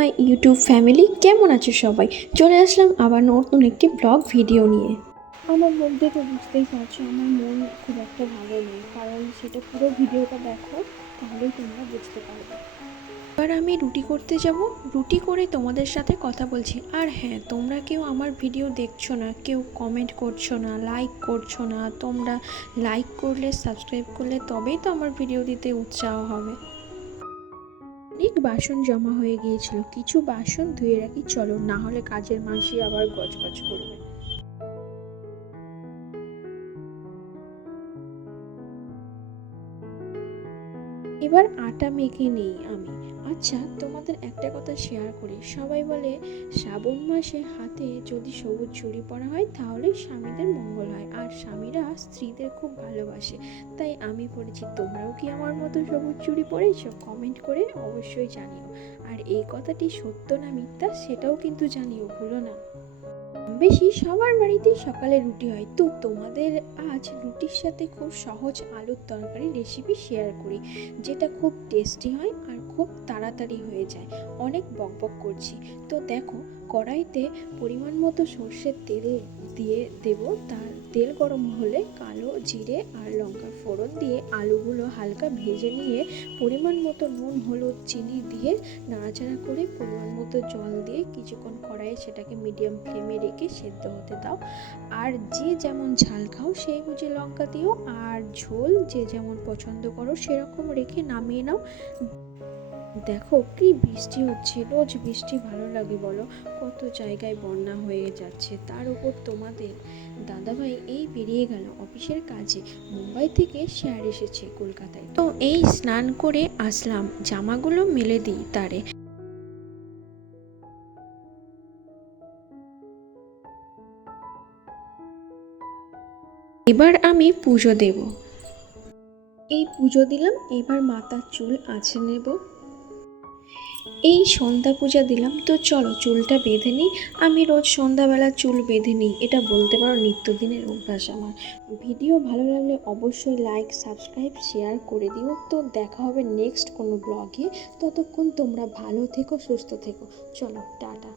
My YouTube family, কেমন আছো সবাই? চলে আসলাম আবার নতুন একটি ব্লগ ভিডিও নিয়ে। আমার মন থেকে বুঝতেই পারছো আমার মন খুব একটা ভালো নেই, কারণ সেটা পুরো ভিডিওটা দেখো, তাহলেই তোমরা বুঝতে পারবে। এবার আমি রুটি করতে যাব। রুটি করে তোমাদের সাথে কথা বলছি। আর হ্যাঁ, তোমরা কেউ আমার ভিডিও দেখছো না, কেউ কমেন্ট করছো না, লাইক করছো না। তোমরা লাইক করলে, সাবস্ক্রাইব করলে তবেই তো আমার ভিডিও দিতে উৎসাহ হবে। অনেক বাসন জমা হয়ে গিয়েছিল, কিছু বাসন ধুয়ে রাখি চলো, না হলে কাজের মাসি আবার গজগজ করবে। এবার আটা মেখে নিই আমি। আচ্ছা, তোমাদের একটা কথা শেয়ার করি। সবাই বলে শ্রাবণ মাসে হাতে যদি সবুজ চুড়ি পরা হয় তাহলে স্বামীদের মঙ্গল হয়, আর স্বামীরা স্ত্রীদের খুব ভালোবাসে। তাই আমি পড়েছি। তোমরাও কি আমার মতো সবুজ চুড়ি পরেছো? কমেন্ট করে অবশ্যই জানিও। আর এই কথাটি সত্য না মিথ্যা সেটাও কিন্তু জানিও, ভুলো না। বেশি সবার বাড়িতেই সকালে রুটি হয়, তো তোমাদের আজ রুটির সাথে খুব সহজ আলুর তরকারি রেসিপি শেয়ার করি, যেটা খুব টেস্টি হয় আর খুব তাড়াতাড়ি হয়ে যায়। অনেক বকবক করছি তো দেখো, কড়াইতে পরিমাণ মতো সর্ষের তেল দিয়ে দেব। তার তেল গরম হলে কালো জিরে আর লঙ্কার ফোড়ন দিয়ে আলুগুলো হালকা ভেজে নিয়ে পরিমাণ মতো নুন, হলুদ, চিনি দিয়ে নাড়াচাড়া করে পরিমাণ মতো জল দিয়ে কিছুক্ষণ কড়াইয়ে সেটাকে মিডিয়াম ফ্লেমে রেখে সেদ্ধ হতে দাও। আর যে যেমন ঝাল খাও সেই বুঝে লঙ্কা দিও, আর ঝোল যে যেমন পছন্দ করো সেরকম রেখে নামিয়ে নাও। দেখো কি বৃষ্টি হচ্ছে, রোজ বৃষ্টি ভালো লাগে বলো? কত জায়গায় বন্যা হয়ে যাচ্ছে, তার উপর তোমাদের দাদাভাই এই বেরিয়ে গেল অফিসের কাজে। মুম্বাই থেকে স্যার এসেছে কলকাতায়, তো এই স্নান করে আসলাম, জামাগুলো মেলে দিই তারে। এবার আমি পুজো দেব। এই পুজো দিলাম, এবার মাথার চুল আঁচড়ে নেব। এই সন্ধ্যা পূজা দিলাম, তো চলো চুলটা বেঁধে নিই। আমি রোজ সন্ধ্যাবেলা চুল বেঁধে নিই, এটা বলতে পারো নিত্যদিনের অভ্যাস আমার। ভিডিও ভালো লাগলে অবশ্যই লাইক, সাবস্ক্রাইব, শেয়ার করে দিও। তো দেখা হবে নেক্সট কোনো ব্লগে। ততক্ষণ তোমরা ভালো থেকো, সুস্থ থেকো। চলো টাটা।